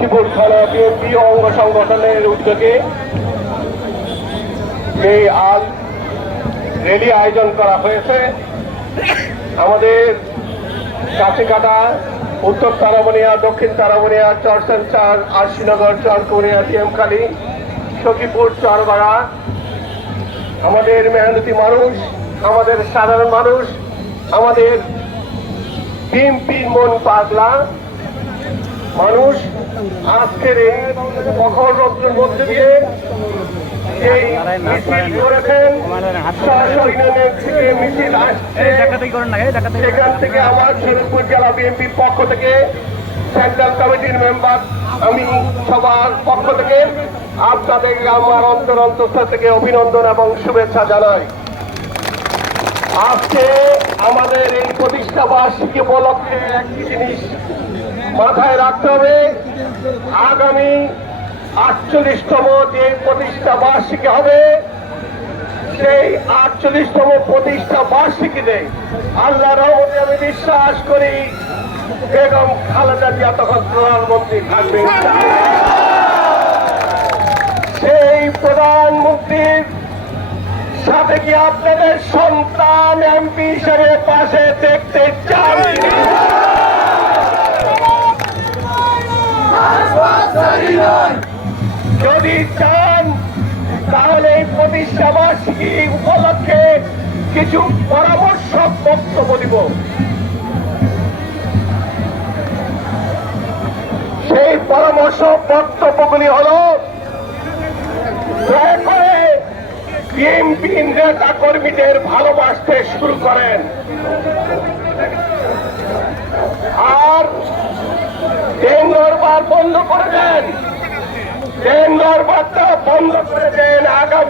লক্ষ্মীপুর থানা সংগঠনের উদ্যোগে এই রেলি আয়োজন করা হয়েছে। আমাদের কাছিকাটা উত্তর তারাবনিয়া দক্ষিণ তারাবনিয়া চরসেনচার আশিনগর চরকুনিয়া টিএমখালী সখীপুর, চরবাড়া। আমাদের মেহনতি মানুষ, আমাদের সাধারণ মানুষ, আমাদের বিএনপির মন পাগলা। মানুষ আজকের এই প্রখর রত্নের মধ্যে দিয়ে সেখান থেকে আমার শরীরপুর জেলা বিএনপির পক্ষ থেকে সেন্ট্রাল কমিটির মেম্বার আমি সবার পক্ষ থেকে আপনাদের আমার অন্তর অন্তঃস্থল থেকে অভিনন্দন এবং শুভেচ্ছা জানাই। আজকে আমাদের এই প্রতিষ্ঠা বার্ষিকী উপলক্ষে একটি জিনিস মাথায় রাখতে হবে, আগামী আটচল্লিশতম যে প্রতিষ্ঠা বার্ষিকী হবে, সেই আটচল্লিশতম প্রতিষ্ঠা বার্ষিকীতে আল্লাহ রহমতে আমি বিশ্বাস করি বেগম খালেদা জিয়া তখন প্রধানমন্ত্রী থাকবে সেই প্রধানমন্ত্রীর সাথে কি আপনাদের সন্তান এমপি হিসেবে পাশে দেখতে চান? বার্ষিকী উপলক্ষে কিছু পরামর্শ বক্তব্য দিব। সেই পরামর্শ বক্তব্যগুলি হল বিএনপি নেতা কর্মীদের ভালোবাসতে শুরু করেন। আর ট্রেন দরবার বন্ধ করে দেন। ট্রেন দরবারটা বন্ধ করে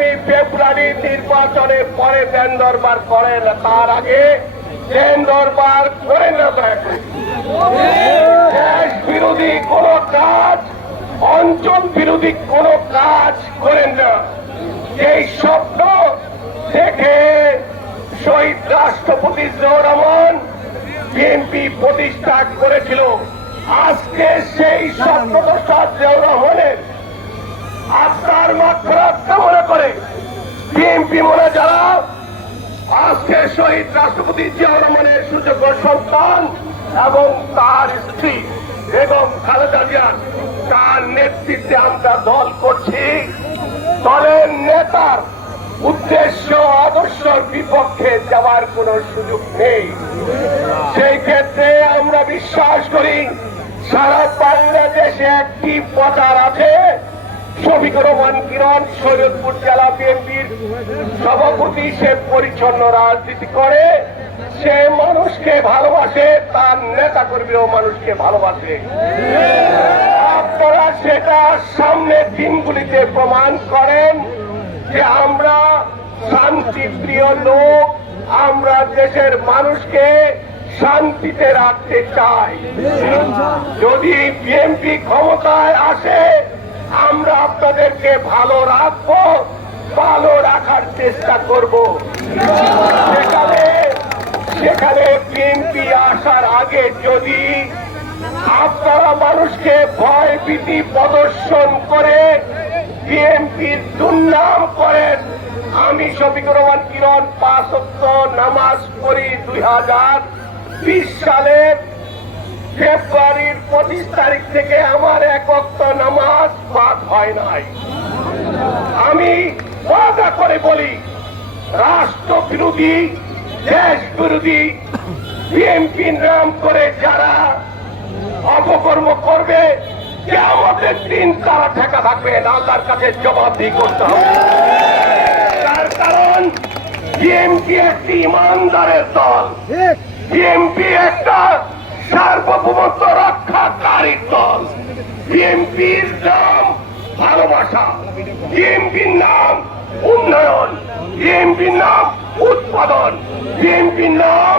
আগামী ফেব্রুয়ারি নির্বাচনের পরে ট্রেন দরবার করেন, তার আগে ট্রেন দরবার করে না দেশ বিরোধী কোন কাজ, অঞ্চল বিরোধী কোন কাজ করেন না। এই স্বপ্ন দেখে শহীদ রাষ্ট্রপতি রহমান বিএনপি প্রতিষ্ঠা করেছিল, আজকে সেই স্বপ্নদ্রষ্টা জিয়াউর রহমানের আত্মার মাত্রা কামনা করে। বিএনপি মনে যারা আজকে শহীদ রাষ্ট্রপতি জিয়াউর রহমানের সুযোগ্য সন্তান এবং তার স্ত্রী এবং খালেদা জিয়া, তার নেতৃত্বে আমরা দল করছি। দলের নেতার উদ্দেশ্য, আদর্শর বিপক্ষে যাওয়ার কোনো সুযোগ নেই। সেই ক্ষেত্রে আমরা বিশ্বাস করি, সারা বাংলাদেশে একটি প্রচার আছে। শফিকুর রহমান কিরণ সৈয়দপুর জেলা বিএনপির সভাপতি, সে পরিচ্ছন্ন রাজনীতি করে, সে মানুষকে ভালোবাসে, তার নেতা কর্মীরাও মানুষকে ভালোবাসে। আপনারা সেটা সামনের দিনগুলিতে প্রমাণ করেন যে আমরা শান্তিপ্রিয় লোক, আমরা দেশের মানুষকে শান্তিতে রাখতে চাই। যদি বিএনপি ক্ষমতায় আসে আপনাদেরকে ভালো রাখব, ভালো রাখার চেষ্টা করব। সেখানে সেখানে বিএনপি আসার আগে যদি আপনারা মানুষকে ভয় ভীতি প্রদর্শন করে বিএনপির দুর্নাম করেন, আমি শফিকুর রহমান কিরণ পাঁচ ওয়াক্ত নামাজ পড়ি দুই হাজার বিশ সালের ফেব্রুয়ারির পঁচিশ তারিখ থেকে আমার এক ওয়াক্ত নামাজ বাদ হয় নাই। আমি ওয়াদা করে বলি রাষ্ট্র বিরোধী দেশ বিরোধী বিএনপির নাম করে যারা অপকর্ম করবে আমাদের দিন তারা ঠেকা থাকবে আল্লাহর কাছে জবাবদিহি করতে হবে। তার কারণ বিএনপি একটি ইমানদারের দল। বিএনপি একটা সার্বভৌমত্ব রক্ষাকারী দল। বিএনপির নাম ভালোবাসা বিএনপির নাম উন্নয়ন বিএনপির নাম উৎপাদন বিএনপির নাম